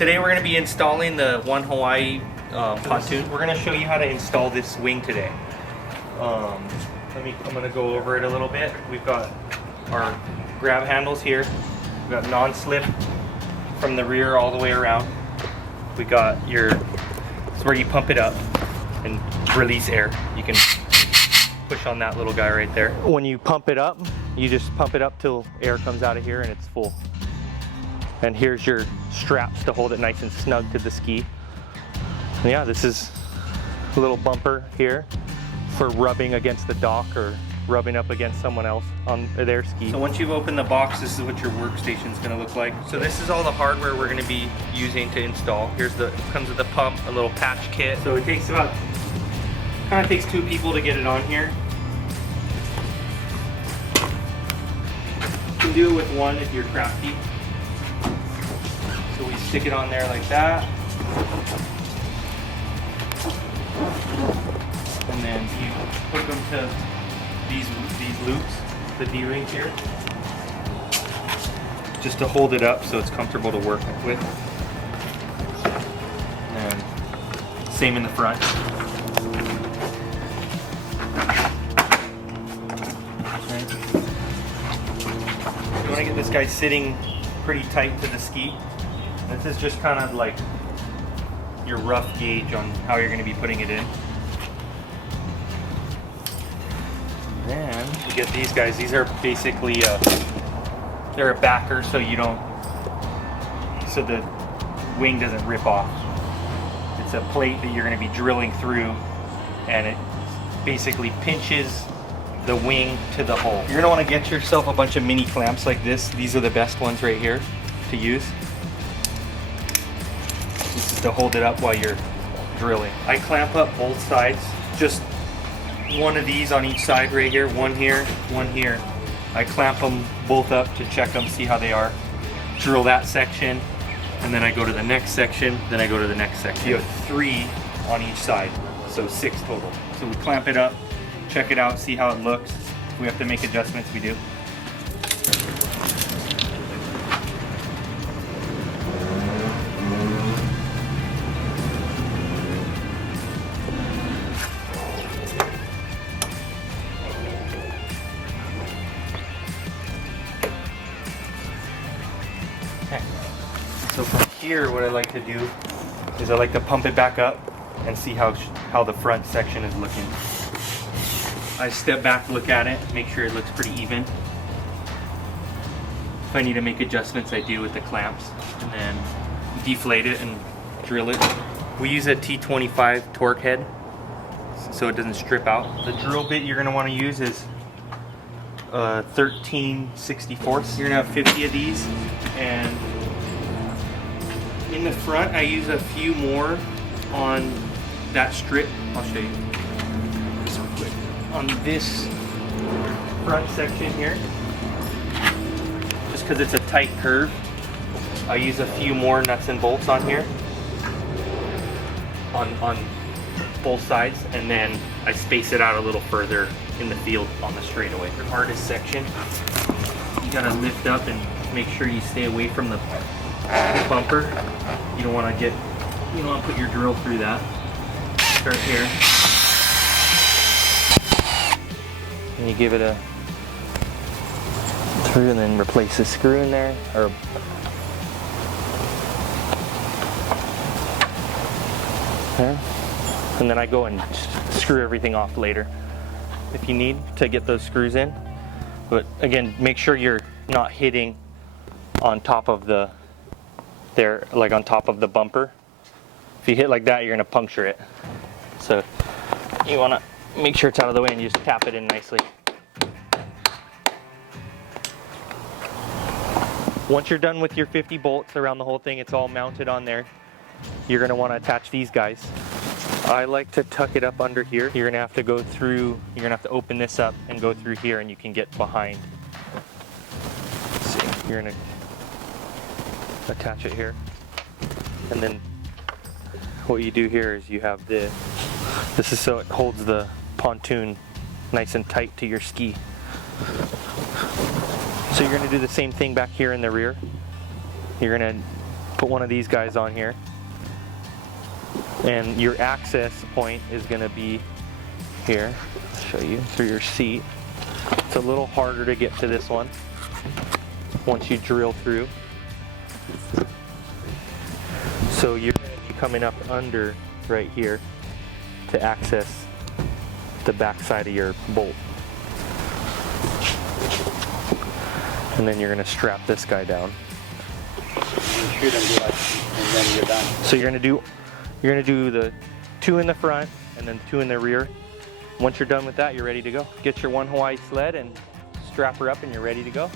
Today we're going to be installing the One Hawaii Pontoon. We're going to show you how to install this wing today. I'm going to go over it a little bit. We've got our grab handles here. We've got non-slip from the rear all the way around. We got it's where you pump it up and release air. You can push on that little guy right there. When you pump it up, you just pump it up till air comes out of here and it's full. And here's your straps to hold it nice and snug to the ski. And yeah, this is a little bumper here for rubbing against the dock or rubbing up against someone else on their ski. So once you've opened the box, this is what your workstation is going to look like. So this is all the hardware we're going to be using to install. It comes with a pump, a little patch kit. So it takes kind of takes 2 people to get it on here. You can do it with 1 if you're crafty. So we stick it on there like that. And then you hook them to these loops, the D-rings here, just to hold it up so it's comfortable to work with. And same in the front. You want to get this guy sitting pretty tight to the ski. This is just kind of like your rough gauge on how you're going to be putting it in. Then you get these guys. These are basically they're a backer, so the wing doesn't rip off. It's a plate that you're going to be drilling through, and it basically pinches the wing to the hole. You're going to want to get yourself a bunch of mini clamps like this. These are the best ones right here to use. This is to hold it up while you're drilling. I clamp up both sides, just 1 of these on each side right here, 1 here, 1 here. I clamp them both up to check them, see how they are. Drill that section, and then I go to the next section, then I go to the next section. You have 3 on each side, so 6 total. So we clamp it up, check it out, see how it looks. If we have to make adjustments, we do. So from here, what I like to do is I like to pump it back up and see how the front section is looking. I step back, look at it, make sure it looks pretty even. If I need to make adjustments, I do with the clamps, and then deflate it and drill it. We use a T25 torque head so it doesn't strip out. The drill bit you're going to want to use is 13/64. You're going to have 50 of these, and in the front, I use a few more on that strip. I'll show you this real quick. On this front section here, just because it's a tight curve, I use a few more nuts and bolts on here, on both sides, and then I space it out a little further in the field on the straightaway. The hardest section, you gotta lift up and make sure you stay away from the bumper. You don't want to put your drill through that. Start here, and you give it a through, and then replace the screw in there, or there. And then I go and screw everything off later if you need to get those screws in. But again, make sure you're not hitting on top of the on top of the bumper. If you hit like that, you're going to puncture it. So you want to make sure it's out of the way and you just tap it in nicely. Once you're done with your 50 bolts around the whole thing, it's all mounted on there. You're going to want to attach these guys. I like to tuck it up under here. You're going to have to go through, you're going to have to open this up and go through here, and you can get behind. Let's see, you're going to attach it here, and then what you do here is you have this is so it holds the pontoon nice and tight to your ski. So you're going to do the same thing back here in the rear. You're going to put one of these guys on here. And your access point is going to be here. I'll show you through your seat. It's a little harder to get to this one once you drill through. So you're going to be coming up under right here to access the back side of your bolt. And then you're going to strap this guy down. Shoot and then you're done. So you're going to do the 2 in the front and then 2 in the rear. Once you're done with that, you're ready to go. Get your One Hawaii sled and strap her up and you're ready to go.